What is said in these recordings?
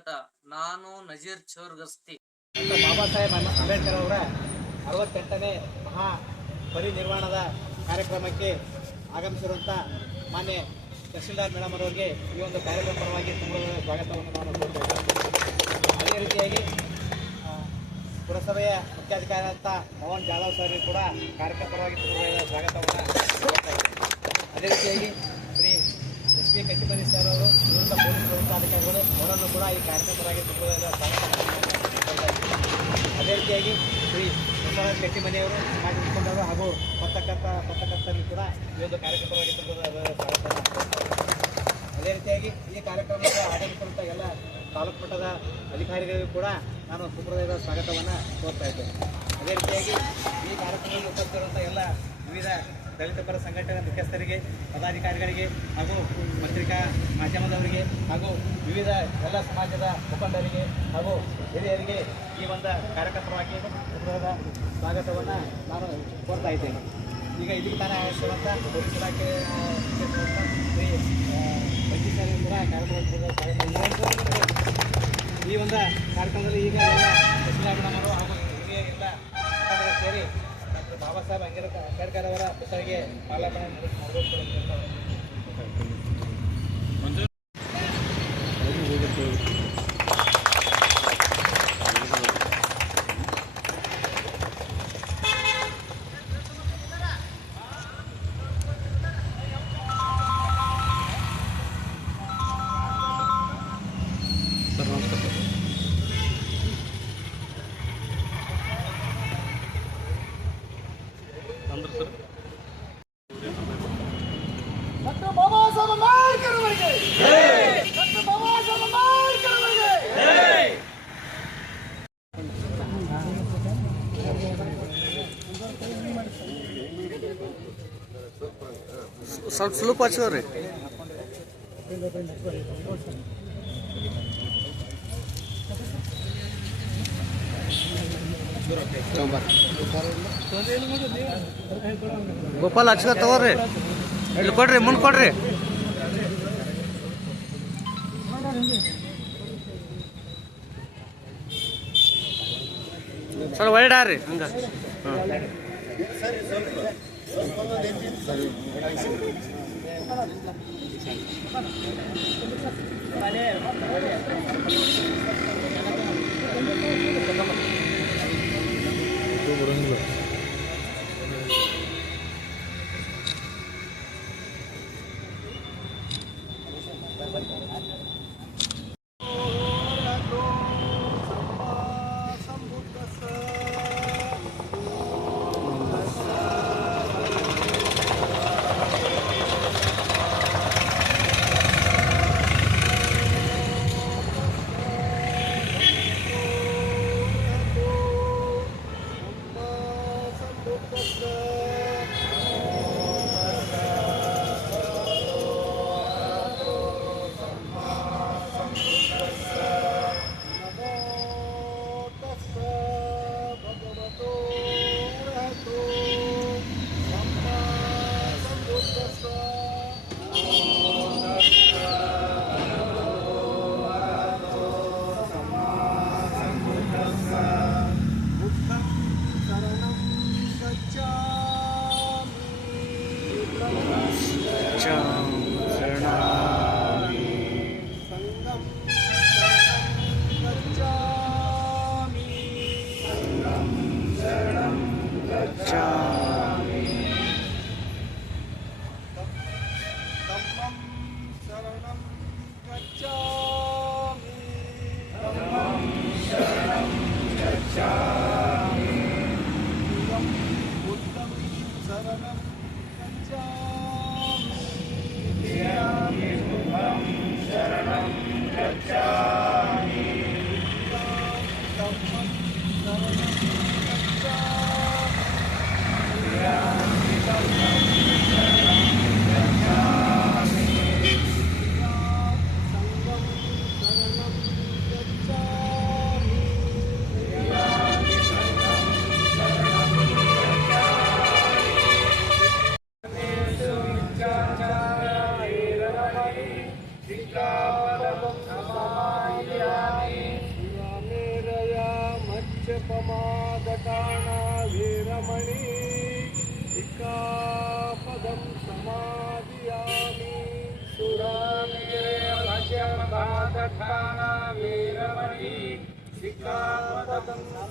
ಸ್ವಾಗತ ನಾನು ನಜೀರ್ ಚೋರ್ಗಸ್ತಿ. ಗಸ್ತಿ ಬಾಬಾ ಸಾಹೇಬ್ ಅಂಬೇಡ್ಕರ್ ಅವರ ಅರವತ್ತೆಂಟನೇ ಮಹಾ ಪರಿನಿರ್ವಾಣದ ಕಾರ್ಯಕ್ರಮಕ್ಕೆ ಆಗಮಿಸಿರುವಂಥ ಮಾನ್ಯ ತಹಸೀಲ್ದಾರ್ ಮೇಡಮ್ ಅವರಿಗೆ ಈ ಒಂದು ಕಾರ್ಯಕ್ರಮ ಪರವಾಗಿ ಸ್ವಾಗತವನ್ನು ನಾನು ಕೋರ್ತೇವೆ ಅದೇ ರೀತಿಯಾಗಿ ಪುರಸಭೆಯ ಮುಖ್ಯಾಧಿಕಾರಿಯಾದಂಥ ಮೋಹನ್ ಜಾಧವ್ ಸರ್ ಕೂಡ ಕಾರ್ಯಕ್ರಮ ಪರವಾಗಿ ಸ್ವಾಗತವನ್ನು ಅದೇ ರೀತಿಯಾಗಿ Shri S B Kattimani sir ಅವರು ವರಿಷ್ಠಾಧಿಕಾರಿಗಳು ಅವರನ್ನು ಕೂಡ ಈ ಇದ್ದೇನೆ. ಅದೇ ರೀತಿಯಾಗಿ ಶ್ರೀ ಬಸವರಾಜ ಗಟ್ಟಿಮನೆಯವರು ಸಮಾಜ ಮುಖಂಡರು ಹಾಗೂ ಪತ್ರಕರ್ತ ಪತ್ರಕರ್ತರಿಗೂ ಕೂಡ ಈ ಒಂದು ಕಾರ್ಯಕ್ರಮವಾಗಿ ಅದೇ ರೀತಿಯಾಗಿ ಈ ಕಾರ್ಯಕ್ರಮಕ್ಕೆ ಆಗಮಿಸಿದಂಥ ಎಲ್ಲ ತಾಲೂಕು ಮಟ್ಟದ ಅಧಿಕಾರಿಗಳಿಗೂ ಕೂಡ ನಾನು ಸುಪ್ರದಾಯದ ಸ್ವಾಗತವನ್ನು ಕೋರ್ತಾ ಇದ್ದೇನೆ ಅದೇ ರೀತಿಯಾಗಿ ಈ ಕಾರ್ಯಕ್ರಮದಲ್ಲಿ ಉಪಸ್ಥಿತಿರುವಂಥ ಎಲ್ಲ ವಿವಿಧ ದಲಿತ ಪರ ಸಂಘಟನೆ ಮುಖ್ಯಸ್ಥರಿಗೆ, ಪದಾಧಿಕಾರಿಗಳಿಗೆ ಹಾಗೂ ಪತ್ರಿಕಾ ಮಾಧ್ಯಮದವರಿಗೆ ಹಾಗೂ ವಿವಿಧ ಎಲ್ಲ ಸಮಾಜದ ಮುಖಂಡರಿಗೆ ಹಾಗೂ ಹಿರಿಯರಿಗೆ ಈ ಒಂದು ಕಾರ್ಯಕ್ರಮವಾಗಿ ಸ್ವಾಗತವನ್ನು ನಾನು ಕೋರ್ತಾ ಇದ್ದೇನೆ. ಈಗ ಇಲ್ಲಿ ತಾನೇ ಪೊಲೀಸ್ ಇಲಾಖೆ ಕಾರ್ಯಕ್ರಮಕ್ಕೆ ಈ ಒಂದು ಕಾರ್ಯಕ್ರಮದಲ್ಲಿ ಈಗ ಎಲ್ಲ ಅಂಬೇಡ್ಕರ್ ಅಂಬೇಡ್ಕರ್ ಅವರ ಪುಸ್ತಕಕ್ಕೆ ಮಾಲಾರ್ಪಣೆ ಮಾಡಬೇಕು ಅವರಿಗೆ ಸ್ವಲ್ಪ ಸ್ಲೂಪ್ ಹಚ್ಚೋರಿ ಗೋಪಾಲ್ ಹಚ್ಕೊ ತಗೋರಿ ಇಲ್ಲಿ ಕೊಡ್ರಿ ಮುಂದೆ ಕೊಡ್ರಿ. ಸರ್ ಒಳ್ಳೇಡ್ರಿ ಹಂಗ. ಹ್ಞೂ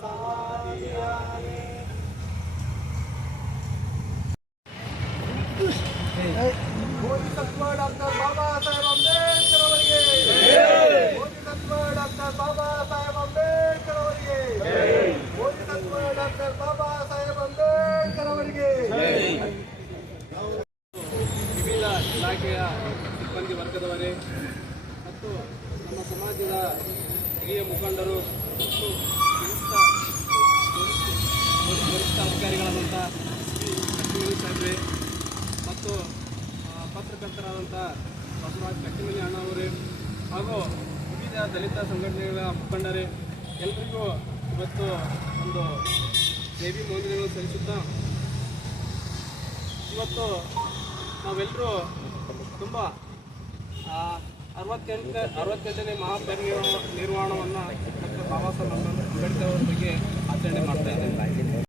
ಸಮಾಧಿಯಾಮಿ ಬೋಧಿಸತ್ವ ಡಾಕ್ಟರ್ ಬಾಬಾ ಸಾಹೇಬ್ ಅಂಬೇಡ್ಕರ್ ಅವರಿಗೆ ಡಾಕ್ಟರ್ ಬಾಬಾ ಅಂಬೇಡ್ಕರ್ ಅವರಿಗೆ ಡಾಕ್ಟರ್ ಬಾಬಾ ಸಾಹೇಬ್ ಅಂಬೇಡ್ಕರ್ ವಿವಿಧ ಇಲಾಖೆಯ ಸಿಬ್ಬಂದಿ ವರ್ಗದವರೇ ಮತ್ತು ನಮ್ಮ ಸಮಾಜದ ಹಿರಿಯ ಮುಖಂಡರು ವರಿಷ್ಠ ಅಧಿಕಾರಿಗಳಾದಂಥ ಸಾಹೇಬ್ರೆ ಮತ್ತು ಪತ್ರಕರ್ತರಾದಂಥ ಬಸವರಾಜ್ ಕಟ್ಟಿಮನಿ ಅಣ್ಣವರೇ ಹಾಗೂ ವಿವಿಧ ದಲಿತ ಸಂಘಟನೆಗಳ ಮುಖಂಡರೇ, ಎಲ್ರಿಗೂ ಇವತ್ತು ಒಂದು ದೇವಿ ಮೌಲ್ಯಗಳು ಸಲ್ಲಿಸುತ್ತಾ ಇವತ್ತು ನಾವೆಲ್ಲರೂ ತುಂಬ ಅರವತ್ತೆಂಟ ಅರವತ್ತೆಂಟನೇ ಮಹಾಪರಿನಿರ್ವಾಣವನ್ನು ಬಾಬಾ ಸಾಹೇಬ್ ಅಂಬೇಡ್ಕರ್ ಅವರ ಬಗ್ಗೆ ಆಚರಣೆ ಮಾಡ್ತಾ ಇದ್ದೇವೆ